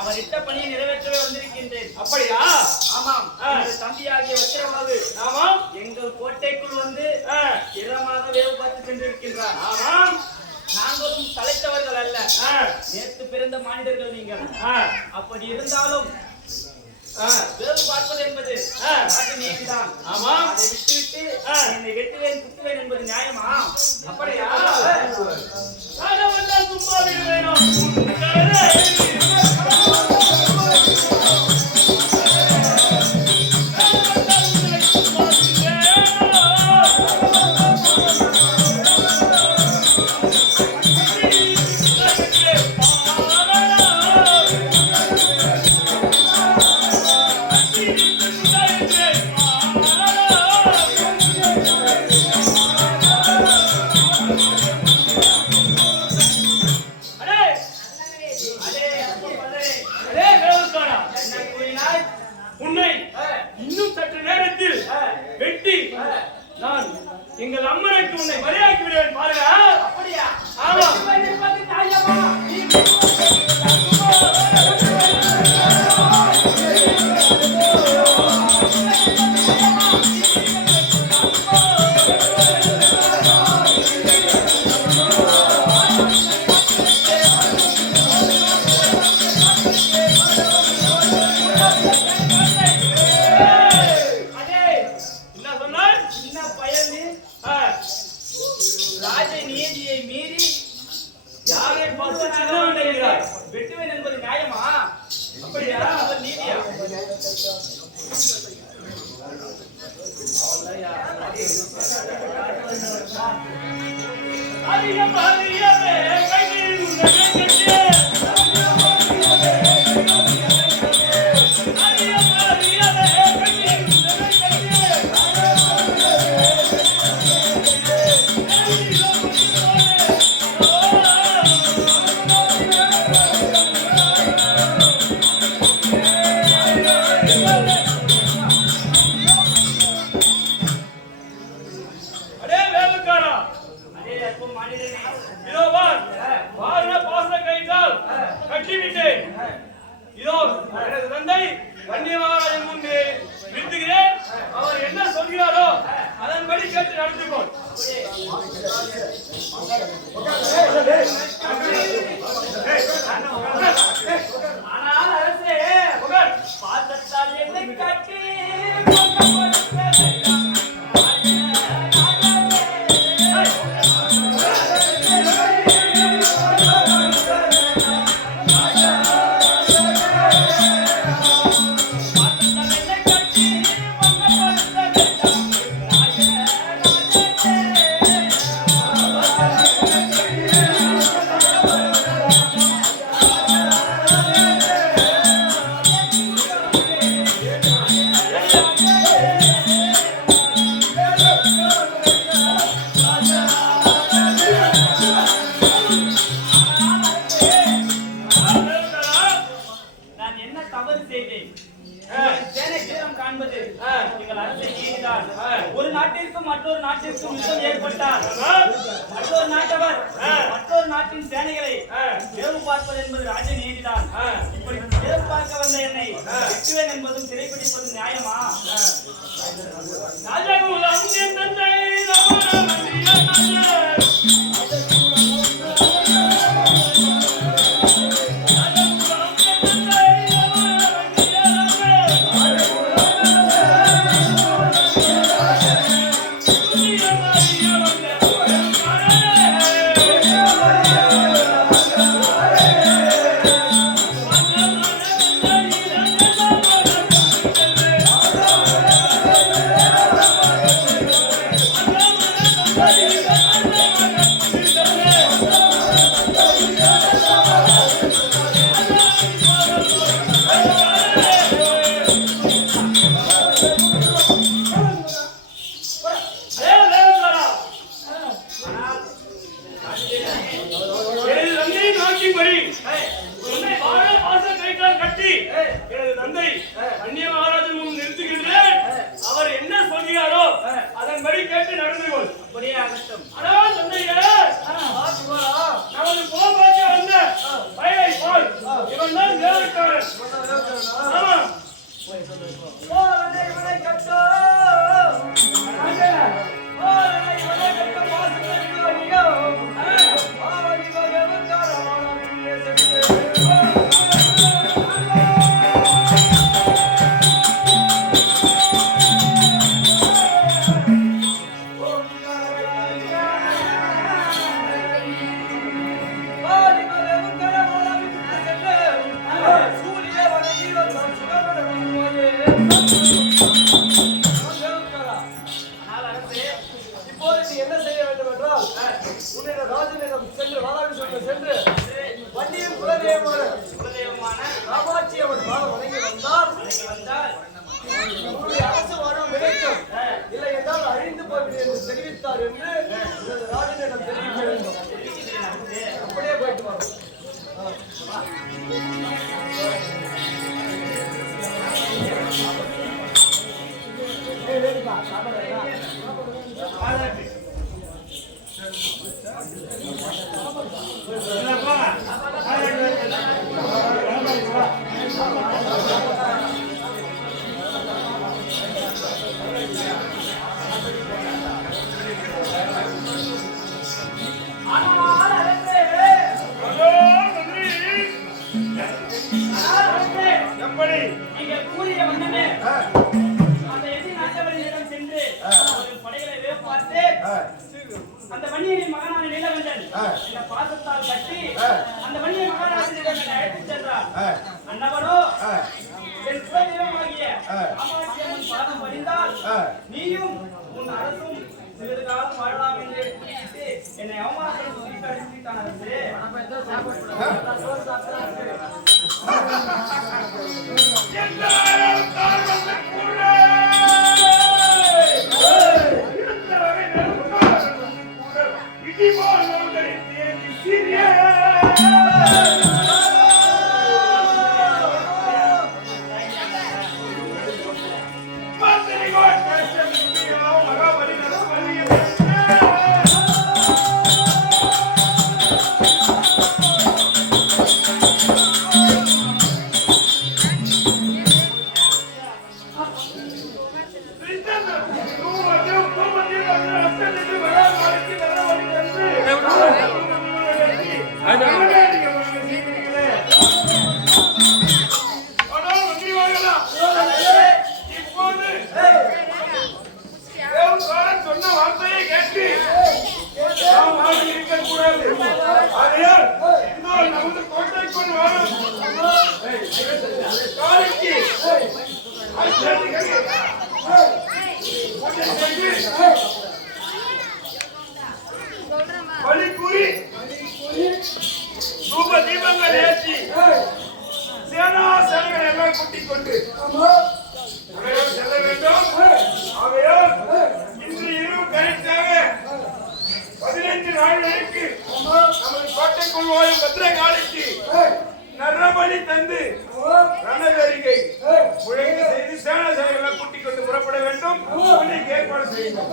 அவர் இட்ட பணியை நிறைவேற்றவே வந்திருக்கின்றேன். அப்படியா? ஆமாம். தம்பியாகிய வச்சிரமாவது ஆமாம் எங்கள் கோட்டைக்குள் வந்து இரமாக வேவு பார்த்து சென்றிருக்கின்றார். ஆமாம். நாங்களும் தலைத்தவர்கள் அல்ல, நேற்று பிறந்த மனிதர்கள் நீங்கள். அப்படி இருந்தாலும் வேவு பார்ப்பது என்பது நீதிதான். ஆமா. அதை விட்டுவிட்டு என்னை வெட்டுவேன் குத்துவேன் என்பது நியாயமா? அப்படியா? சும்மா வேணும். எங்கள் அம்மனுக்கு உன்னை பலியாக்கி விடுவேன் பாருங்க. அப்படியா? ஆமா. வெட்டுவேன் என்பது நியாயமா? அப்படியா? நீதியா? அவர் என்ன சொல்கிறாரோ அதன்படி கேட்டு நடந்துக்கோள். ஆனால் அரசே பாதத்தால் என்னை காட்டி ஒரு நாட்டிற்கும் மற்றொரு நாட்டிற்கும் யுத்தம் ஏற்பட்டால் மற்றொரு நாட்டவர் மற்றொரு நாட்டின் சேனைகளை வேவு பார்ப்பது என்பது ராஜ நீதிதான். இப்படி வேவு பார்க்க வந்த என்னை வெட்டுவேன் என்பதும் சிறைப்பிடிப்பது நியாயமா? எனது தந்தை அந்நிய மகாராஜன் முன் நிறுத்துகின்றேன். அவர் என்ன சொல்கிறாரோ அதன்படி கேட்டு நடந்து கொள். அப்படியே ஆகட்டும். அதான் தந்தையே, நமது கோபாக்க வந்த பயனை பால். இவன் தான் வேலைக்காரன். ஆமா, தெரிவித்தார் என்று ராஜனிடம் தெரிவிக்க வேண்டும். அப்படியே போயிட்டு வரோம். நீங்கள் கூறிய வண்ணமே அந்த எதிரி நாட்டவரிடம் சென்று படைகளை வேப்பார்த்து அந்த வன்னியரின் மகனான நீலகண்டன் இந்த பாசத்தால் கட்டி அந்த வன்னிய மகாராஜனிடம் அழைத்துச் சென்றார். அன்னவனோ என் குலதெய்வமாகிய அமாவாசையம்மன் பாதம் பணிந்தால் நீயும் உன் அரசும் சிறிது காலம் வாழலாம் என்று என்னை அவமானப்படுத்தி அடித்துவிட்டான். தீபங்கள் ஏற்றி சேனா சேனைகள் எல்லாம் கூட்டிக் கொண்டு செல்ல வேண்டும். ஆகையால் இன்று இரவு கரெக்டாக 15 நாட்களுக்கு நமது கோட்டைக்குள் வாழும் பத்திரகாளிக்கு நரபலி தந்து ரணவேரிகை முழங்கி செய்து சேனா சேனைகளை கூட்டிக் கொண்டு புறப்பட வேண்டும். ஏற்பாடு செய்யுங்கள்.